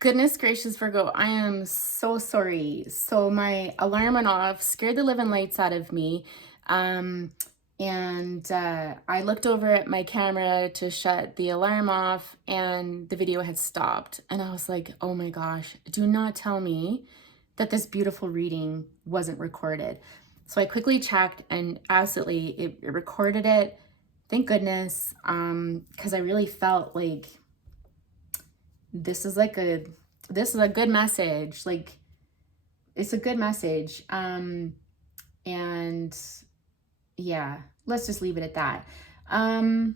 Goodness gracious, Virgo, I am so sorry. So my alarm went off, scared the living lights out of me. Um, and I looked over at my camera to shut the alarm off, and the video had stopped. And I was like, oh my gosh, do not tell me that this beautiful reading wasn't recorded. So I quickly checked, and absolutely, it recorded it. Thank goodness, because I really felt like this is like a this is a good message. Like, it's a good message. And yeah, let's just leave it at that. So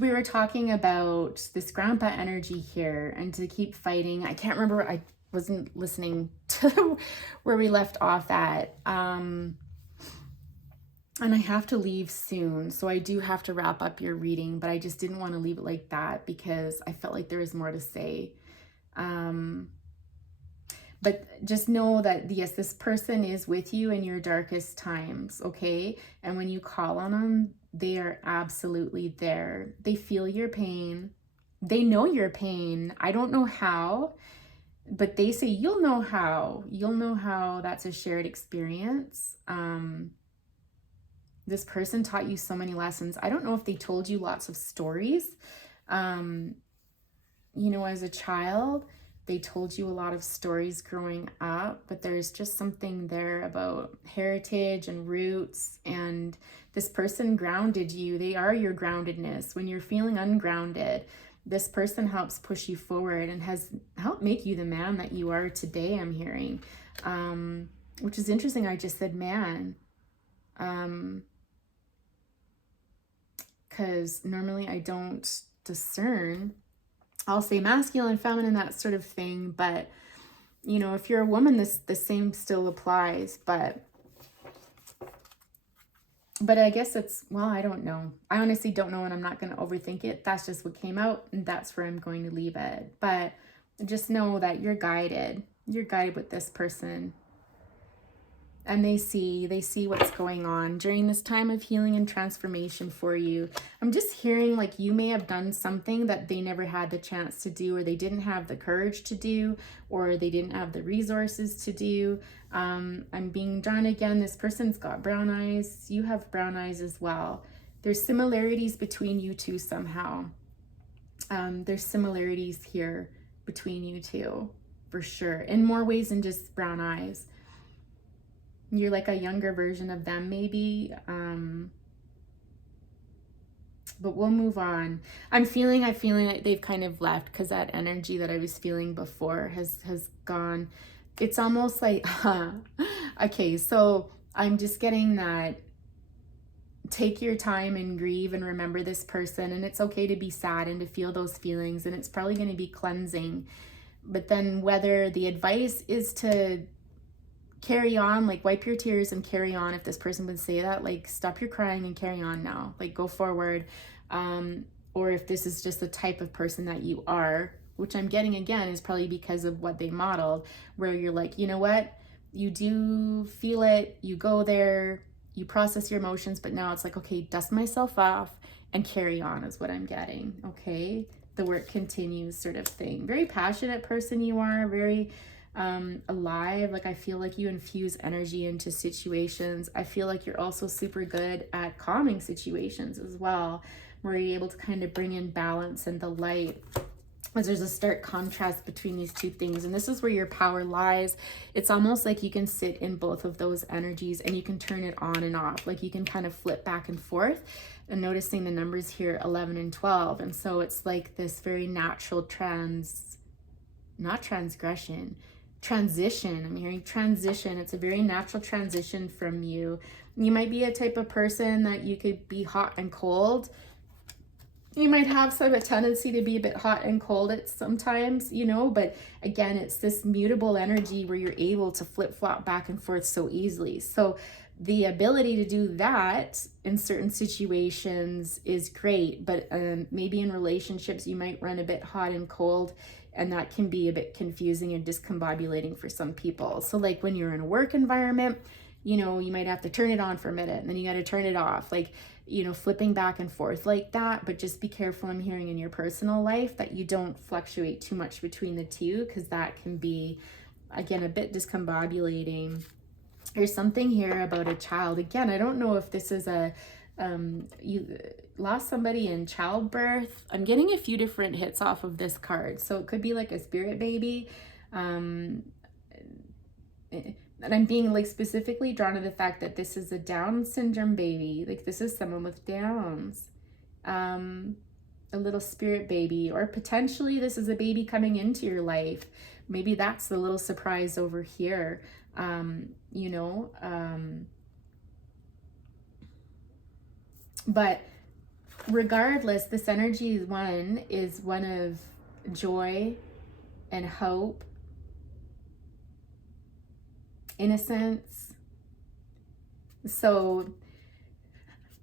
we were talking about this grandpa energy here, and to keep fighting. I can't remember, I wasn't listening to where we left off at. And I have to leave soon, so I do have to wrap up your reading, but I just didn't want to leave it like that because I felt like there was more to say. But just know that, yes, this person is with you in your darkest times, okay? And when you call on them, they are absolutely there. They feel your pain. They know your pain. I don't know how, but they say you'll know how. You'll know how. That's a shared experience. This person taught you so many lessons. I don't know if they told you lots of stories. As a child, they told you a lot of stories growing up, but there's just something there about heritage and roots, and this person grounded you. They are your groundedness. When you're feeling ungrounded, this person helps push you forward and has helped make you the man that you are today, I'm hearing. Which is interesting. I just said man. Because normally I don't discern. I'll say masculine, feminine, that sort of thing. But, if you're a woman, the same still applies. But I guess I don't know. I honestly don't know, and I'm not going to overthink it. That's just what came out, and that's where I'm going to leave it. But just know that you're guided. You're guided with this person. And they see what's going on during this time of healing and transformation for you. I'm just hearing like you may have done something that they never had the chance to do, or they didn't have the courage to do, or they didn't have the resources to do. I'm being drawn again. This person's got brown eyes. You have brown eyes as well. There's similarities between you two somehow. There's similarities here between you two, for sure, in more ways than just brown eyes. You're like a younger version of them, maybe. But we'll move on. I'm feeling like they've kind of left because that energy that I was feeling before has gone. It's almost like, okay, so I'm just getting that. Take your time and grieve and remember this person. And it's okay to be sad and to feel those feelings. And it's probably going to be cleansing. But then whether the advice is to carry on, like wipe your tears and carry on, if this person would say that, like stop your crying and carry on now, like go forward, or if this is just the type of person that you are, which I'm getting again is probably because of what they modeled, where you're like, you know what, you do feel it, you go there, you process your emotions, but now it's like, okay, dust myself off and carry on is what I'm getting. Okay, the work continues, sort of thing. Very passionate person you are, very alive. Like I feel like you infuse energy into situations. I feel like you're also super good at calming situations as well, where you're able to kind of bring in balance and the light, as there's a stark contrast between these two things. And this is where your power lies. It's almost like you can sit in both of those energies and you can turn it on and off. Like you can kind of flip back and forth. And noticing the numbers here, 11 and 12. And so it's like this very natural transition. I'm hearing transition. It's a very natural transition from you. You might be a type of person that you could be hot and cold. You might have sort of a tendency to be a bit hot and cold at sometimes, but again, it's this mutable energy where you're able to flip-flop back and forth so easily. So the ability to do that in certain situations is great, but maybe in relationships, you might run a bit hot and cold, and that can be a bit confusing and discombobulating for some people. So like when you're in a work environment, you might have to turn it on for a minute and then you got to turn it off. Like flipping back and forth like that, but just be careful, I'm hearing, in your personal life that you don't fluctuate too much between the two, because that can be, again, a bit discombobulating. There's something here about a child. Again, I don't know if this is you lost somebody in childbirth. I'm getting a few different hits off of this card. So it could be like a spirit baby. And I'm being like specifically drawn to the fact that this is a Down syndrome baby. Like this is someone with Downs. A little spirit baby, or potentially this is a baby coming into your life. Maybe that's the little surprise over here. But regardless, this energy is one of joy and hope, innocence. So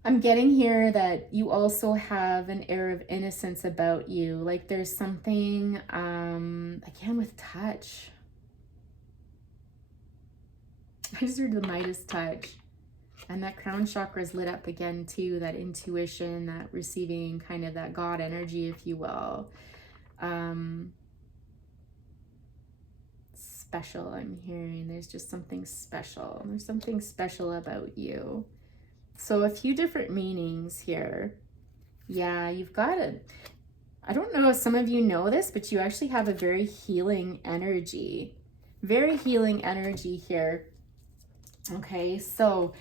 I'm getting here that you also have an air of innocence about you. Like there's something, again, with touch. I just heard the Midas touch. And that crown chakra is lit up again too, that intuition, that receiving, kind of that God energy, if you will. Special, I'm hearing. There's just something special. There's something special about you. So a few different meanings here. Yeah, you've got it. I don't know if some of you know this, but you actually have a very healing energy. Very healing energy here. Okay, so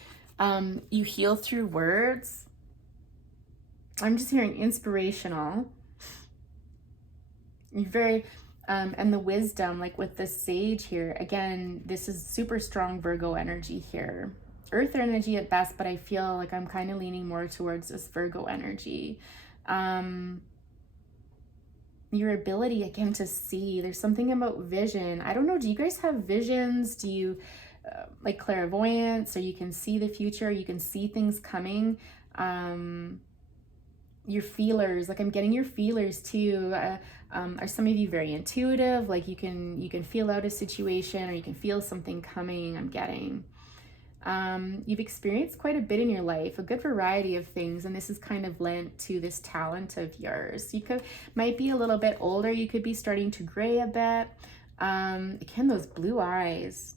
you heal through words. I'm just hearing inspirational. You're very, and the wisdom, like with the sage here, again, this is super strong Virgo energy here. Earth energy at best, but I feel like I'm kind of leaning more towards this Virgo energy. Your ability, again, to see. There's something about vision. I don't know, do you guys have visions? Do you like clairvoyance, or you can see the future, you can see things coming? Your feelers, like I'm getting your feelers too. Are some of you very intuitive? Like you can feel out a situation, or you can feel something coming, I'm getting. You've experienced quite a bit in your life, a good variety of things, and this is kind of lent to this talent of yours. You might be a little bit older, you could be starting to gray a bit. Again, those blue eyes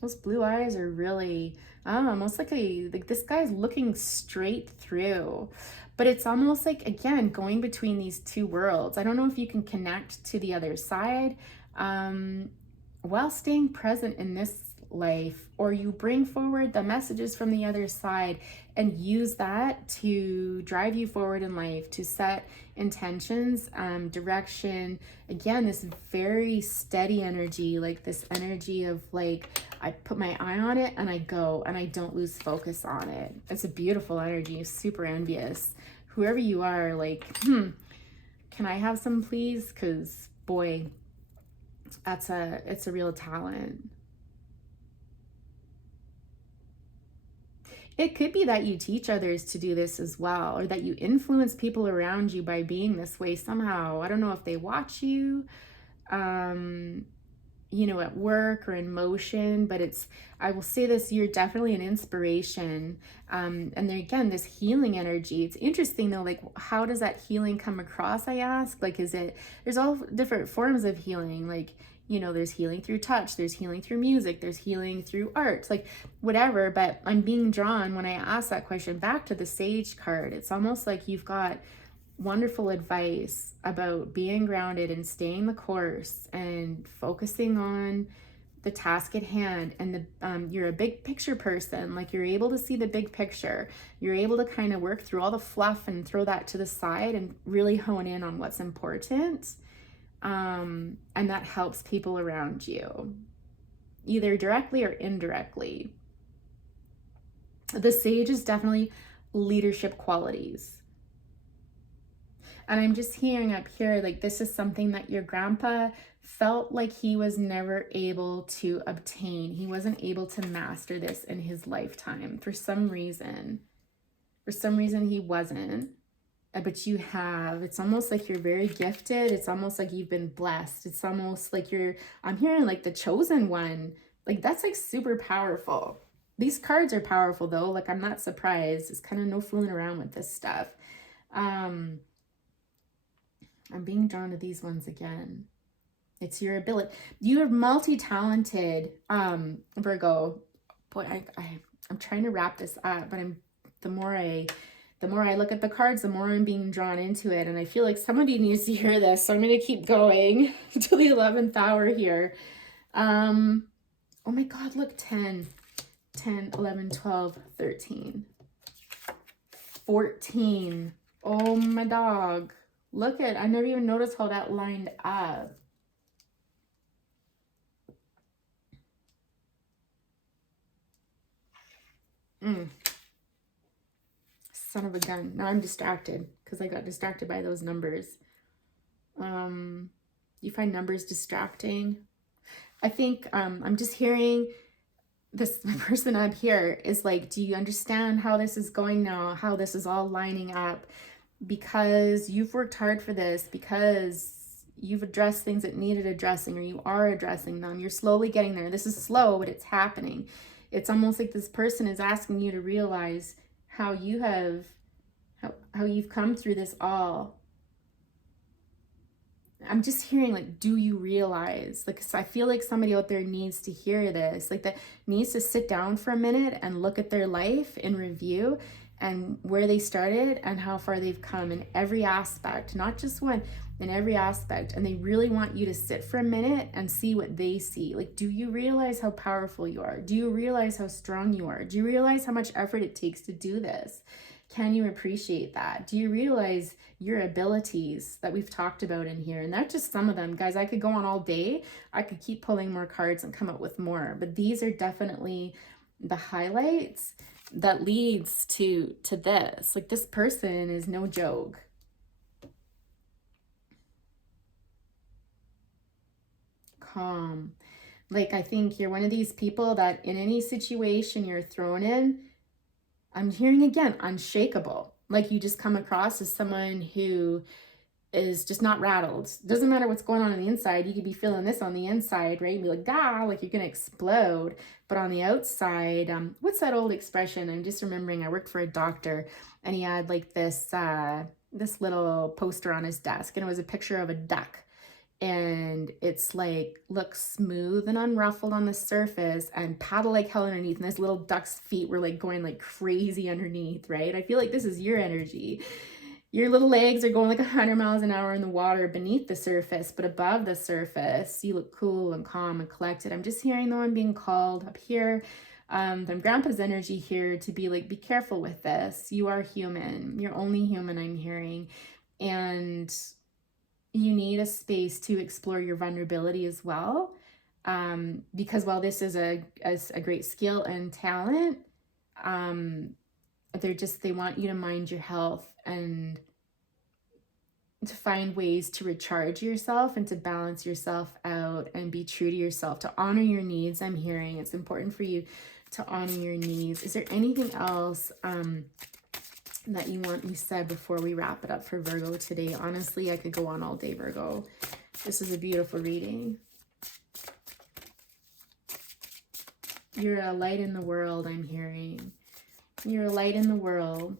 are really almost like this guy's looking straight through, but it's almost like, again, going between these two worlds. I don't know if you can connect to the other side while staying present in this life, or you bring forward the messages from the other side and use that to drive you forward in life, to set intentions, direction. Again, this very steady energy, like this energy of like, I put my eye on it and I go, and I don't lose focus on it. It's a beautiful energy, super envious. Whoever you are, like, can I have some please? Because boy, it's a real talent. It could be that you teach others to do this as well, or that you influence people around you by being this way somehow. I don't know if they watch you, at work or in motion, but I will say this, you're definitely an inspiration. And then again, this healing energy. It's interesting though, like how does that healing come across, I ask? Like, there's all different forms of healing. Like, there's healing through touch, there's healing through music, there's healing through art, like whatever. But I'm being drawn, when I ask that question, back to the Sage card. It's almost like you've got wonderful advice about being grounded and staying the course and focusing on the task at hand. And you're a big picture person, like you're able to see the big picture. You're able to kind of work through all the fluff and throw that to the side and really hone in on what's important. And that helps people around you, either directly or indirectly. The Sage is definitely leadership qualities. And I'm just hearing up here, like this is something that your grandpa felt like he was never able to obtain. He wasn't able to master this in his lifetime. For some reason he wasn't. But you have. It's almost like you're very gifted. It's almost like you've been blessed. It's almost like I'm hearing like the chosen one. Like that's like super powerful. These cards are powerful though. Like, I'm not surprised. It's kind of no fooling around with this stuff. I'm being drawn to these ones again. It's your ability. You are multi-talented, Virgo. Boy, I'm trying to wrap this up, but the more I look at the cards, the more I'm being drawn into it. And I feel like somebody needs to hear this. So I'm going to keep going to the 11th hour here. Oh my God, look, 10, 11, 12, 13, 14. Oh my dog. Look at, I never even noticed how that lined up. Son of a gun. Now I'm distracted because I got distracted by those numbers. You find numbers distracting? I think I'm just hearing this person up here is like, do you understand how this is going now? How this is all lining up? Because you've worked hard for this, because you've addressed things that needed addressing, or you are addressing them. You're slowly getting there. This is slow, but it's happening. It's almost like this person is asking you to realize how you have, how you've come through this all. I'm just hearing, like, do you realize? Like, so I feel like somebody out there needs to hear this, like, that needs to sit down for a minute and look at their life in review and where they started and how far they've come in every aspect, not just one, in every aspect. And they really want you to sit for a minute and see what they see. Like, do you realize how powerful you are? Do you realize how strong you are? Do you realize how much effort it takes to do this? Can you appreciate that? Do you realize your abilities that we've talked about in here? And that's just some of them. Guys, I could go on all day. I could keep pulling more cards and come up with more. But these are definitely the highlights that leads to this. Like, this person is no joke. Calm. Like, I think you're one of these people that in any situation you're thrown in, I'm hearing again, unshakable. Like, you just come across as someone who is just not rattled. Doesn't matter what's going on the inside. You could be feeling this on the inside, right? And be like, like you're going to explode. But on the outside, what's that old expression? I'm just remembering I worked for a doctor and he had like this little poster on his desk, and it was a picture of a duck. And it's like, looks smooth and unruffled on the surface and paddle like hell underneath. And this little duck's feet were like going like crazy underneath, right? I feel like this is your energy. Your little legs are going like 100 miles an hour in the water beneath the surface, but above the surface, you look cool and calm and collected. I'm just hearing though I'm being called up here. From Grandpa's energy here to be like, be careful with this. You are human. You're only human, I'm hearing. And you need a space to explore your vulnerability as well. Because while this is a great skill and talent, they want you to mind your health and to find ways to recharge yourself and to balance yourself out and be true to yourself, to honor your needs. I'm hearing it's important for you to honor your needs. Is there anything else that you want me said before we wrap it up for Virgo today? Honestly, I could go on all day, Virgo. This is a beautiful reading. You're a light in the world, I'm hearing. You're a light in the world.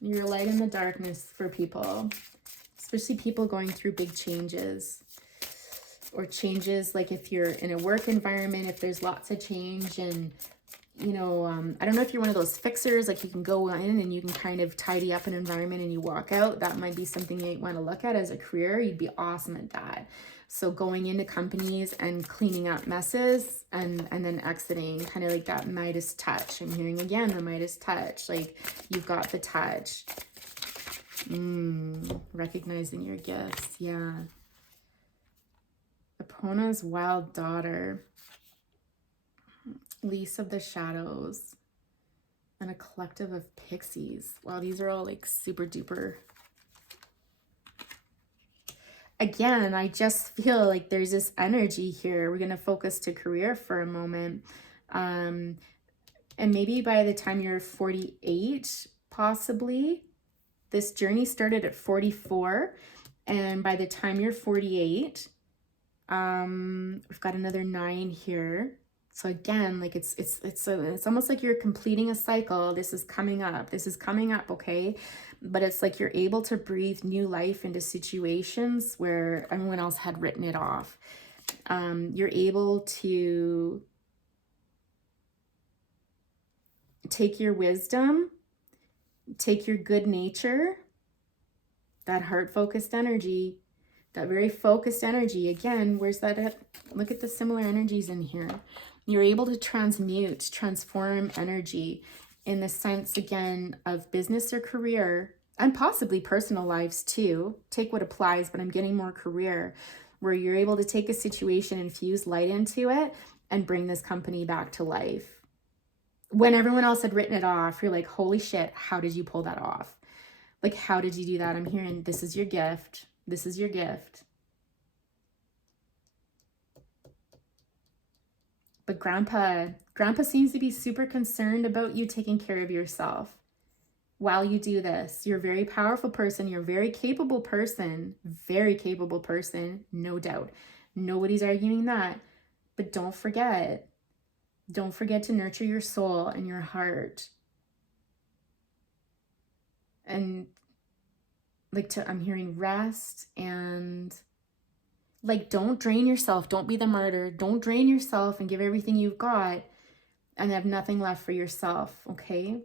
You're a light in the darkness for people, especially people going through big changes, or changes like if you're in a work environment, if there's lots of change. And you know, I don't know if you're one of those fixers, like you can go in and you can kind of tidy up an environment and you walk out. That might be something you want to look at as a career. You'd be awesome at that. So going into companies and cleaning up messes and then exiting, kind of like that Midas touch. I'm hearing again the Midas touch, like you've got the touch. Recognizing your gifts, yeah. Epona's wild daughter. Lease of the Shadows, and a collective of pixies. Wow, these are all like super duper. Again, I just feel like there's this energy here. We're going to focus to career for a moment. And maybe by the time you're 48, possibly, this journey started at 44. And by the time you're 48, we've got another 9 here. So again, like it's almost like you're completing a cycle. This is coming up. This is coming up, okay? But it's like you're able to breathe new life into situations where everyone else had written it off. You're able to take your wisdom, take your good nature, that heart-focused energy, that very focused energy. Again, where's that at? Look at the similar energies in here. You're able to transform energy in the sense, again, of business or career, and possibly personal lives too. Take what applies, but I'm getting more career, where you're able to take a situation, infuse light into it, and bring this company back to life. When everyone else had written it off, you're like, holy shit, how did you pull that off? Like, how did you do that? I'm hearing this is your gift. This is your gift. But grandpa seems to be super concerned about you taking care of yourself while you do this. You're a very powerful person. You're a very capable person, no doubt. Nobody's arguing that. But don't forget to nurture your soul and your heart. And like I'm hearing rest, and like, don't drain yourself. Don't be the martyr. Don't drain yourself and give everything you've got and have nothing left for yourself, okay?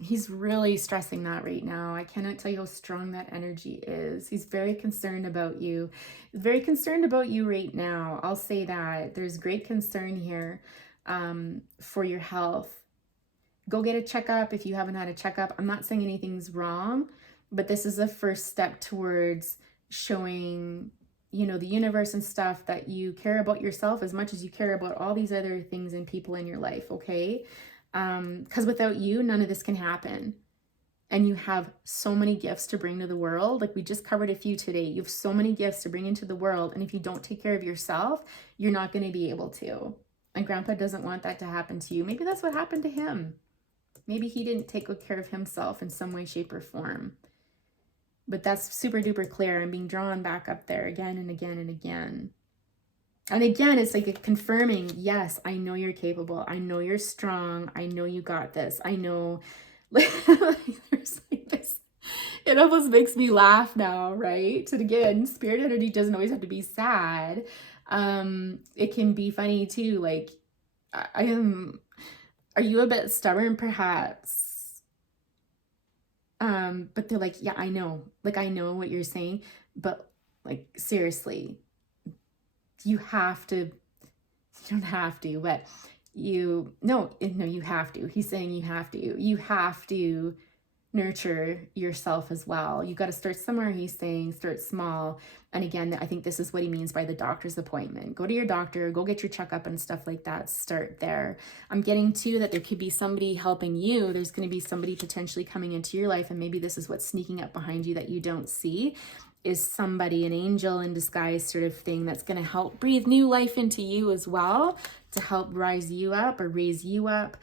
He's really stressing that right now. I cannot tell you how strong that energy is. He's very concerned about you. He's very concerned about you right now. I'll say that. There's great concern here for your health. Go get a checkup if you haven't had a checkup. I'm not saying anything's wrong, but this is a first step towards showing, you know, the universe and stuff that you care about yourself as much as you care about all these other things and people in your life, okay? Because without you, none of this can happen. And you have so many gifts to bring to the world. Like we just covered a few today. You have so many gifts to bring into the world. And if you don't take care of yourself, you're not going to be able to. And Grandpa doesn't want that to happen to you. Maybe that's what happened to him. Maybe he didn't take good care of himself in some way, shape, or form. But that's super duper clear. I'm being drawn back up there again and again and again. And again, it's like confirming, yes, I know you're capable. I know you're strong. I know you got this. I know, there's like this. It almost makes me laugh now, right? And again, spirit energy doesn't always have to be sad. It can be funny too. Like, are you a bit stubborn perhaps? But they're like, yeah, I know. Like, I know what you're saying, but like, seriously, you have to, you don't have to, but you have to. He's saying you have to nurture yourself as well. You got to start somewhere. He's saying start small. And again, I think this is what he means by the doctor's appointment. Go to your doctor, go get your checkup and stuff like that. Start there. I'm getting too that there could be somebody helping you. There's going to be somebody potentially coming into your life, and maybe this is what's sneaking up behind you that you don't see, is somebody, an angel in disguise sort of thing, that's going to help breathe new life into you as well, to help rise you up or raise you up.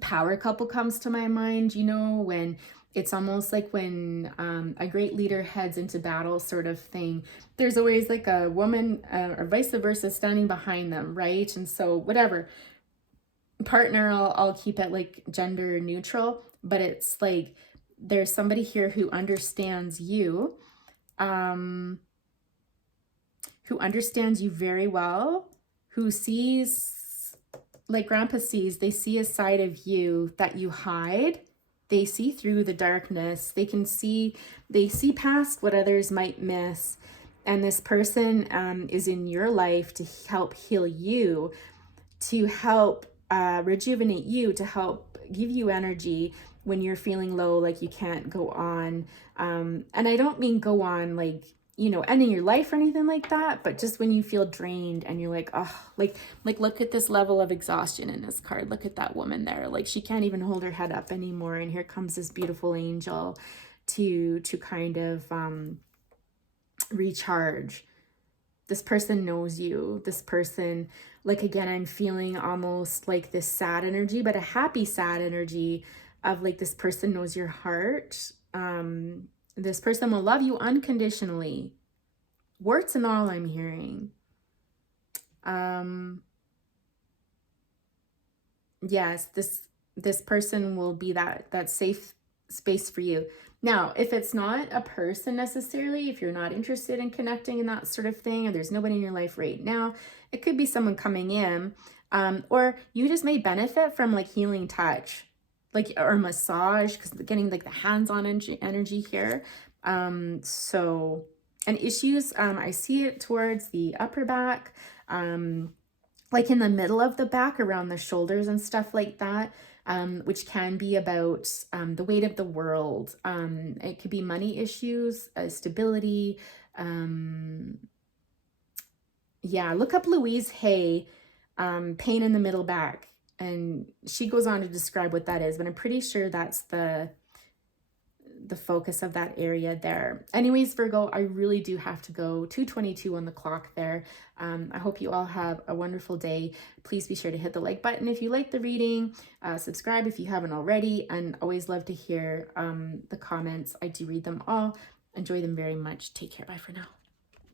Power couple comes to my mind, you know, when it's almost like when a great leader heads into battle sort of thing, there's always like a woman or vice versa standing behind them, right? And so whatever partner, I'll keep it like gender neutral, but it's like there's somebody here who understands you, who understands you very well, who sees, like Grandpa sees, they see a side of you that you hide. They see through the darkness. They see past what others might miss. And this person is in your life to help heal you, to help rejuvenate you, to help give you energy when you're feeling low, like you can't go on. And I don't mean go on like, you know, ending your life or anything like that, but just when you feel drained and you're like, oh, like look at this level of exhaustion in this card. Look at that woman there. Like she can't even hold her head up anymore. And here comes this beautiful angel to kind of recharge. This person knows you. This person, like, again, I'm feeling almost like this sad energy, but a happy sad energy of like this person knows your heart. This person will love you unconditionally. Warts and all, I'm hearing. Yes, this person will be that safe space for you. Now, if it's not a person necessarily, if you're not interested in connecting and that sort of thing, and there's nobody in your life right now, it could be someone coming in, or you just may benefit from like healing touch, like or massage, because getting like the hands-on energy here. So and issues, I see it towards the upper back. Like in the middle of the back around the shoulders and stuff like that, which can be about the weight of the world. It could be money issues, stability. Um, yeah, look up Louise Hay, pain in the middle back. And she goes on to describe what that is, but I'm pretty sure that's the focus of that area there. Anyways, Virgo, I really do have to go. 2:22 on the clock there. I hope you all have a wonderful day. Please be sure to hit the like button if you like the reading, subscribe if you haven't already, and always love to hear the comments. I do read them all. Enjoy them very much. Take care. Bye for now.